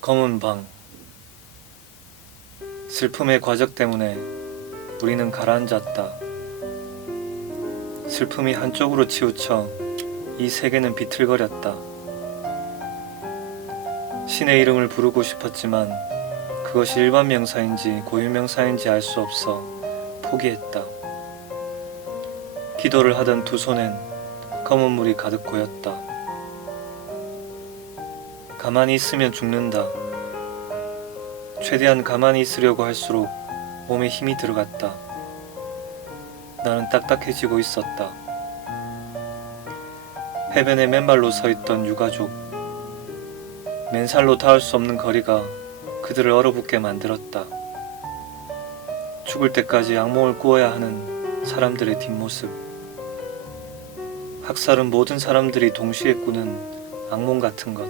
검은 방. 슬픔의 과적 때문에 우리는 가라앉았다. 슬픔이 한쪽으로 치우쳐 이 세계는 비틀거렸다. 신의 이름을 부르고 싶었지만 그것이 일반 명사인지 고유 명사인지 알 수 없어 포기했다. 기도를 하던 두 손엔 검은 물이 가득 고였다. 가만히 있으면 죽는다. 최대한 가만히 있으려고 할수록 몸에 힘이 들어갔다. 나는 딱딱해지고 있었다. 해변에 맨발로 서 있던 유가족. 맨살로 닿을 수 없는 거리가 그들을 얼어붙게 만들었다. 죽을 때까지 악몽을 꾸어야 하는 사람들의 뒷모습. 학살은 모든 사람들이 동시에 꾸는 악몽 같은 것.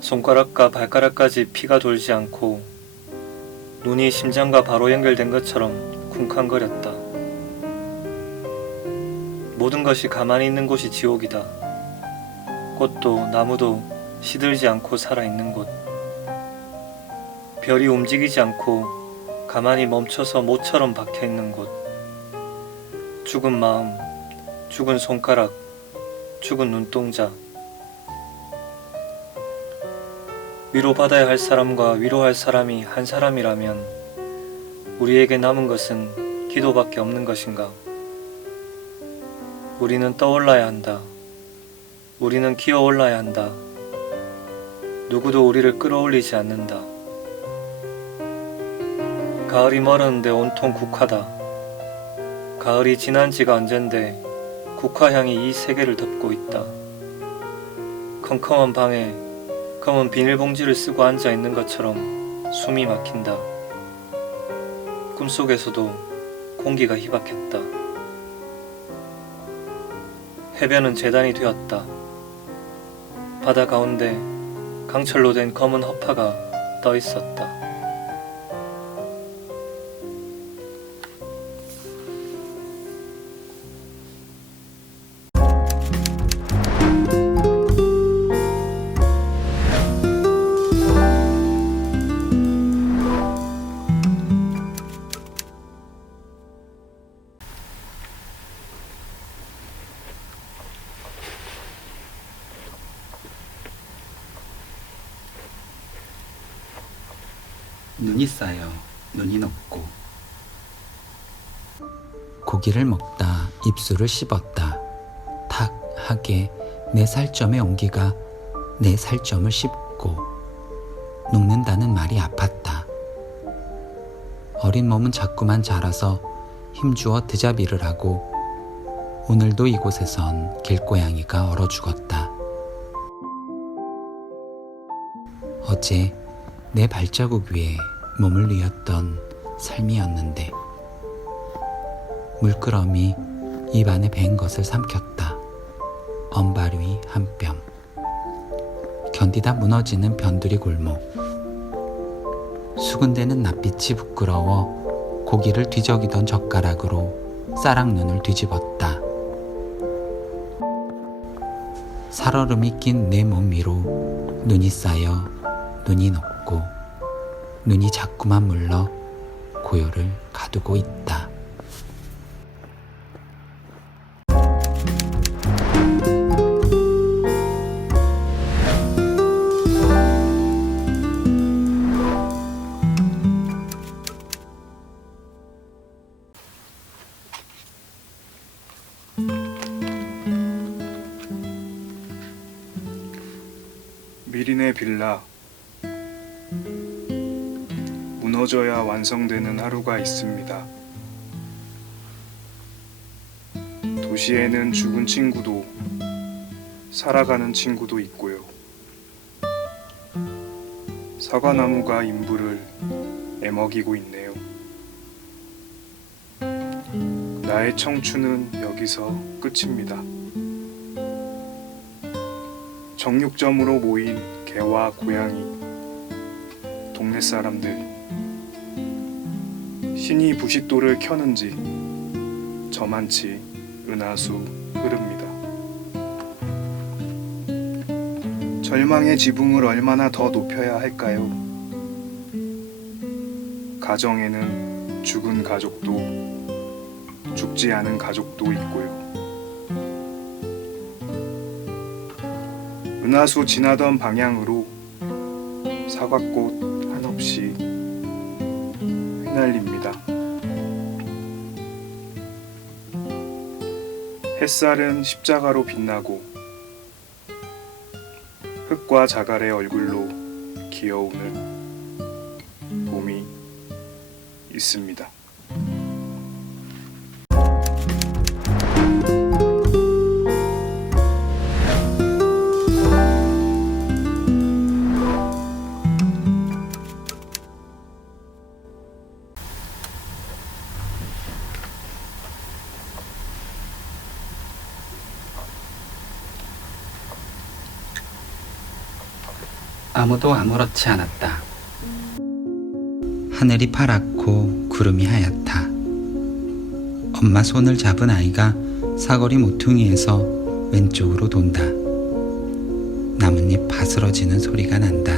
손가락과 발가락까지 피가 돌지 않고 눈이 심장과 바로 연결된 것처럼 쿵쾅거렸다. 모든 것이 가만히 있는 곳이 지옥이다. 꽃도 나무도 시들지 않고 살아있는 곳. 별이 움직이지 않고 가만히 멈춰서 모처럼 박혀있는 곳. 죽은 마음, 죽은 손가락, 죽은 눈동자. 위로받아야 할 사람과 위로할 사람이 한 사람이라면 우리에게 남은 것은 기도밖에 없는 것인가? 우리는 떠올라야 한다. 우리는 기어올라야 한다. 누구도 우리를 끌어올리지 않는다. 가을이 멀었는데 온통 국화다. 가을이 지난 지가 언젠데 국화향이 이 세계를 덮고 있다. 컴컴한 방에 검은 비닐봉지를 쓰고 앉아있는 것처럼 숨이 막힌다. 꿈속에서도 공기가 희박했다. 해변은 재단이 되었다. 바다 가운데 강철로 된 검은 허파가 떠 있었다. 눈이 쌓여 눈이 녹고 고기를 먹다 입술을 씹었다. 탁 하게 내 살점의 온기가 내 살점을 씹고 녹는다는 말이 아팠다. 어린 몸은 자꾸만 자라서 힘주어 드자비를 하고 오늘도 이곳에선 길고양이가 얼어 죽었다. 어제 내 발자국 위에 몸을 뉘었던 삶이었는데 물끄러미 입안에 밴 것을 삼켰다. 언발 위 한 뼘 견디다 무너지는 변두리 골목. 수군대는 낯빛이 부끄러워 고기를 뒤적이던 젓가락으로 싸락눈을 뒤집었다. 살얼음이 낀 내 몸 위로 눈이 쌓여 눈이 녹고 눈이 자꾸만 물러 고요를 가두고 있다. 미린의 빌라. 무너져야 완성되는 하루가 있습니다. 도시에는 죽은 친구도 살아가는 친구도 있고요. 사과나무가 인부를 애먹이고 있네요. 나의 청춘은 여기서 끝입니다. 정육점으로 모인 개와 고양이, 동네 사람들. 신이 부싯돌을 켜는지 저만치 은하수 흐릅니다. 절망의 지붕을 얼마나 더 높여야 할까요? 가정에는 죽은 가족도 죽지 않은 가족도 있고요. 은하수 지나던 방향으로 사과꽃 한없이 휘날립니다. 햇살은 십자가로 빛나고 흙과 자갈의 얼굴로 기어오는 봄이 있습니다. 아무도 아무렇지 않았다. 하늘이 파랗고 구름이 하얗다. 엄마 손을 잡은 아이가 사거리 모퉁이에서 왼쪽으로 돈다. 나뭇잎 바스러지는 소리가 난다.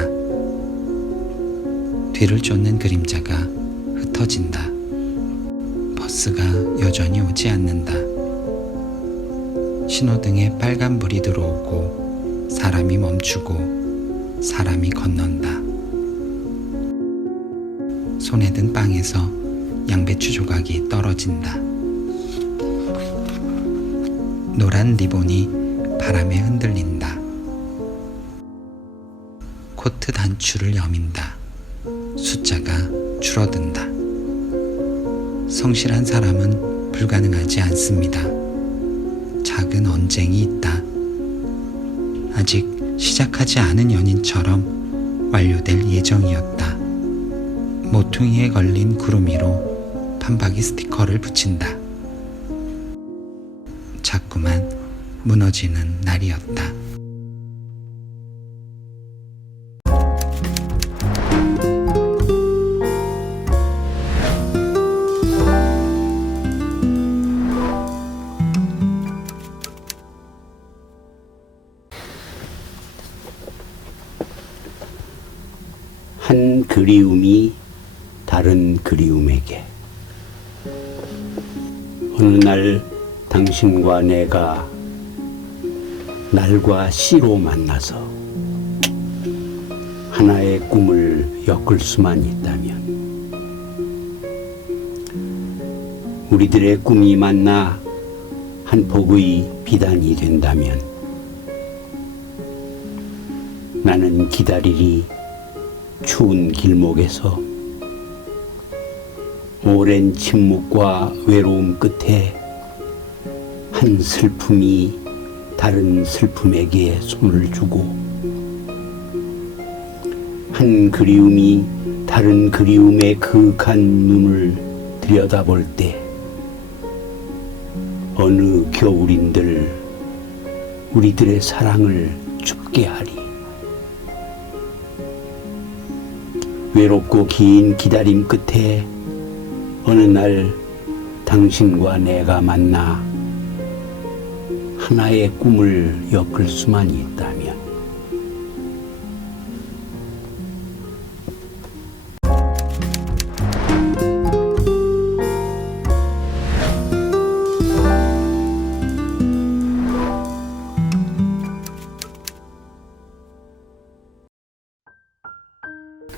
뒤를 쫓는 그림자가 흩어진다. 버스가 여전히 오지 않는다. 신호등에 빨간불이 들어오고 사람이 멈추고 사람이 건넌다. 손에 든 빵에서 양배추 조각이 떨어진다. 노란 리본이 바람에 흔들린다. 코트 단추를 여민다. 숫자가 줄어든다. 성실한 사람은 불가능하지 않습니다. 작은 언쟁이 있다. 아직 시작하지 않은 연인처럼 완료될 예정이었다. 모퉁이에 걸린 구름 위로 판박이 스티커를 붙인다. 자꾸만 무너지는 날이었다. 한 그리움이 다른 그리움에게 어느 날 당신과 내가 날과 시로 만나서 하나의 꿈을 엮을 수만 있다면 우리들의 꿈이 만나 한 폭의 비단이 된다면 나는 기다리리 추운 길목에서 오랜 침묵과 외로움 끝에 한 슬픔이 다른 슬픔에게 손을 주고 한 그리움이 다른 그리움의 그윽한 눈을 들여다볼 때 어느 겨울인들 우리들의 사랑을 춥게 하리. 외롭고 긴 기다림 끝에 어느 날 당신과 내가 만나 하나의 꿈을 엮을 수만 있다면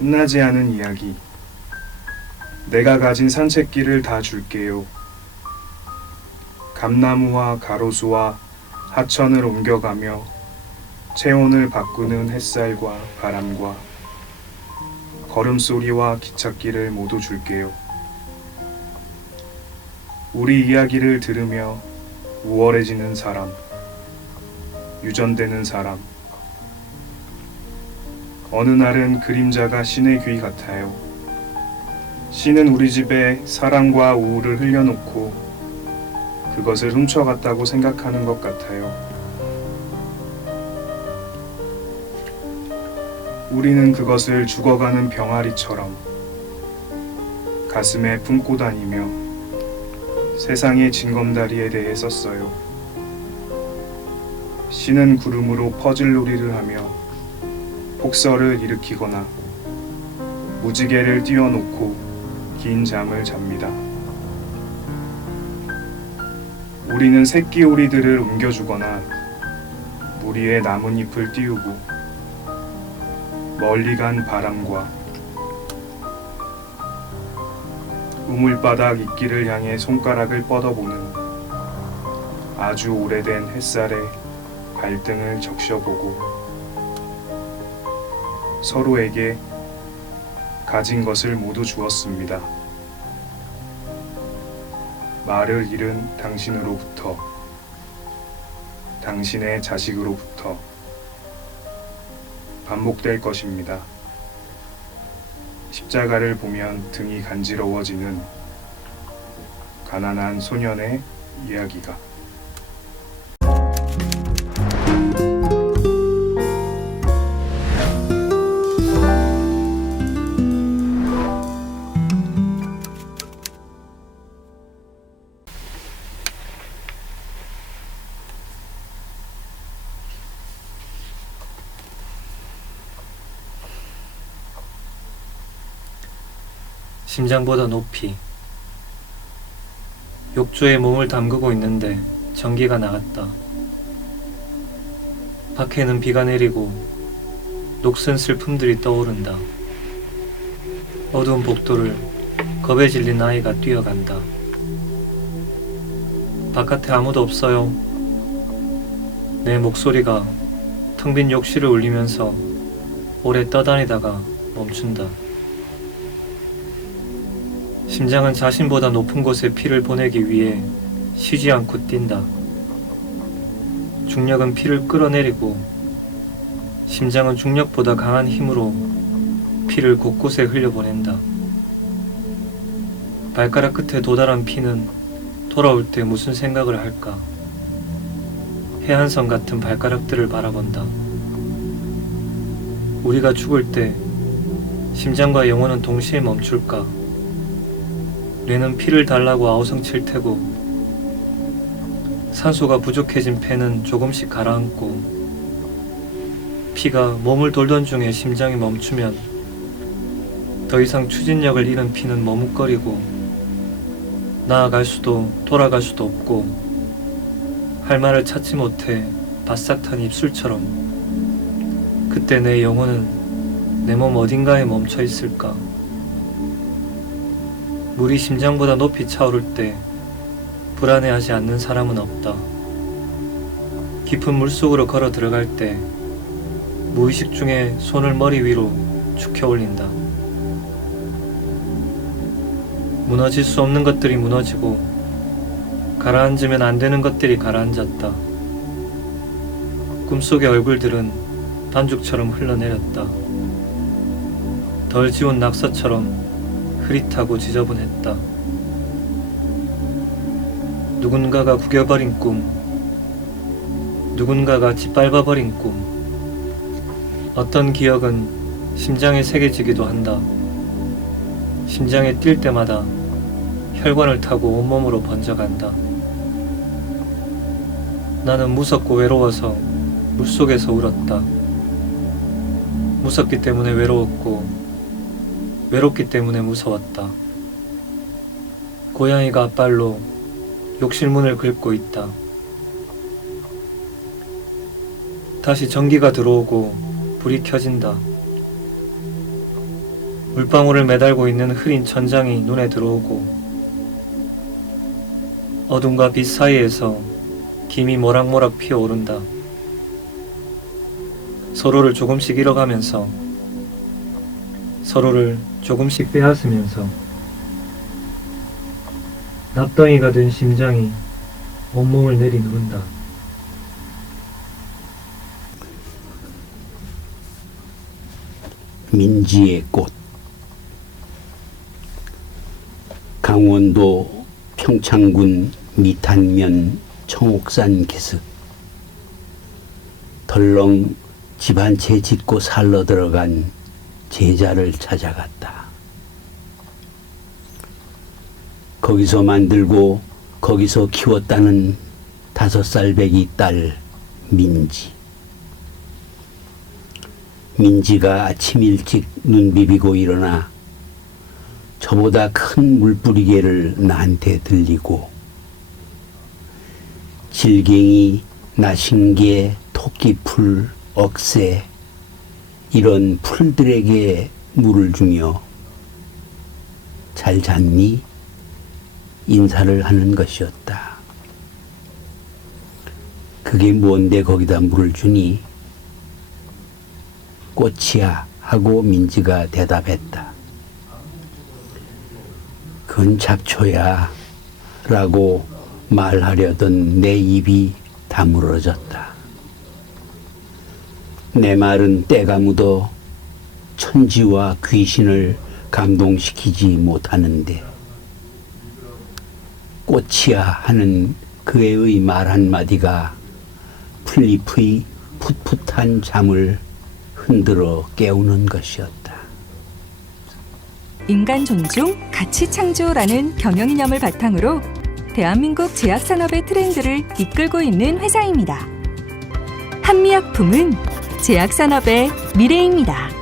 끝나지 않은 이야기. 내가 가진 산책길을 다 줄게요. 감나무와 가로수와 하천을 옮겨가며 체온을 바꾸는 햇살과 바람과 걸음소리와 기찻길을 모두 줄게요. 우리 이야기를 들으며 우월해지는 사람, 유전되는 사람. 어느 날은 그림자가 신의 귀 같아요. 신은 우리 집에 사랑과 우울을 흘려놓고 그것을 훔쳐갔다고 생각하는 것 같아요. 우리는 그것을 죽어가는 병아리처럼 가슴에 품고 다니며 세상의 징검다리에 대해 썼어요. 신은 구름으로 퍼즐놀이를 하며 폭설을 일으키거나 무지개를 띄워놓고 긴 잠을 잡니다. 우리는 새끼 오리들을 옮겨주거나 무리에 나뭇잎을 띄우고 멀리 간 바람과 우물바닥 이끼를 향해 손가락을 뻗어보는 아주 오래된 햇살에 발등을 적셔보고 서로에게 가진 것을 모두 주었습니다. 말을 잃은 당신으로부터, 당신의 자식으로부터 반복될 것입니다. 십자가를 보면 등이 간지러워지는 가난한 소년의 이야기가. 심장보다 높이. 욕조에 몸을 담그고 있는데 전기가 나갔다. 밖에는 비가 내리고 녹슨 슬픔들이 떠오른다. 어두운 복도를 겁에 질린 아이가 뛰어간다. 바깥에 아무도 없어요. 내 목소리가 텅 빈 욕실을 울리면서 오래 떠다니다가 멈춘다. 심장은 자신보다 높은 곳에 피를 보내기 위해 쉬지 않고 뛴다. 중력은 피를 끌어내리고 심장은 중력보다 강한 힘으로 피를 곳곳에 흘려보낸다. 발가락 끝에 도달한 피는 돌아올 때 무슨 생각을 할까? 해안선 같은 발가락들을 바라본다. 우리가 죽을 때 심장과 영혼은 동시에 멈출까? 뇌는 피를 달라고 아우성칠 테고 산소가 부족해진 폐는 조금씩 가라앉고 피가 몸을 돌던 중에 심장이 멈추면 더 이상 추진력을 잃은 피는 머뭇거리고 나아갈 수도 돌아갈 수도 없고 할 말을 찾지 못해 바싹 탄 입술처럼 그때 내 영혼은 내 몸 어딘가에 멈춰 있을까? 물이 심장보다 높이 차오를 때 불안해하지 않는 사람은 없다. 깊은 물속으로 걸어 들어갈 때 무의식 중에 손을 머리 위로 축혀 올린다. 무너질 수 없는 것들이 무너지고 가라앉으면 안 되는 것들이 가라앉았다. 꿈속의 얼굴들은 반죽처럼 흘러내렸다. 덜 지운 낙서처럼 흐릿하고 지저분했다. 누군가가 구겨버린 꿈, 누군가가 짓밟아버린 꿈. 어떤 기억은 심장에 새겨지기도 한다. 심장에 뛸 때마다 혈관을 타고 온몸으로 번져간다. 나는 무섭고 외로워서 물속에서 울었다. 무섭기 때문에 외로웠고 외롭기 때문에 무서웠다. 고양이가 앞발로 욕실 문을 긁고 있다. 다시 전기가 들어오고 불이 켜진다. 물방울을 매달고 있는 흐린 천장이 눈에 들어오고 어둠과 빛 사이에서 김이 모락모락 피어오른다. 서로를 조금씩 잃어가면서 서로를 조금씩 빼앗으면서 납덩이가 된 심장이 온몸을 내리누른다. 민지의 꽃. 강원도 평창군 미탄면 청옥산 기슭. 덜렁 집 한 채 짓고 살러 들어간 제자를 찾아갔다. 거기서 만들고 거기서 키웠다는 5살 배기 딸 민지. 민지가 아침 일찍 눈 비비고 일어나 저보다 큰 물뿌리개를 나한테 들리고 질갱이, 나신개, 토끼풀, 억새 이런 풀들에게 물을 주며 잘 잤니? 인사를 하는 것이었다. 그게 뭔데 거기다 물을 주니? 꽃이야 하고 민지가 대답했다. 그건 잡초야 라고 말하려던 내 입이 다물어졌다. 내 말은 때가 묻어 천지와 귀신을 감동시키지 못하는데 꽃이야 하는 그애의 말 한마디가 플리프의 풋풋한 잠을 흔들어 깨우는 것이었다. 인간 존중, 가치 창조라는 경영이념을 바탕으로 대한민국 제약산업의 트렌드를 이끌고 있는 회사입니다. 한미약품은 제약산업의 미래입니다.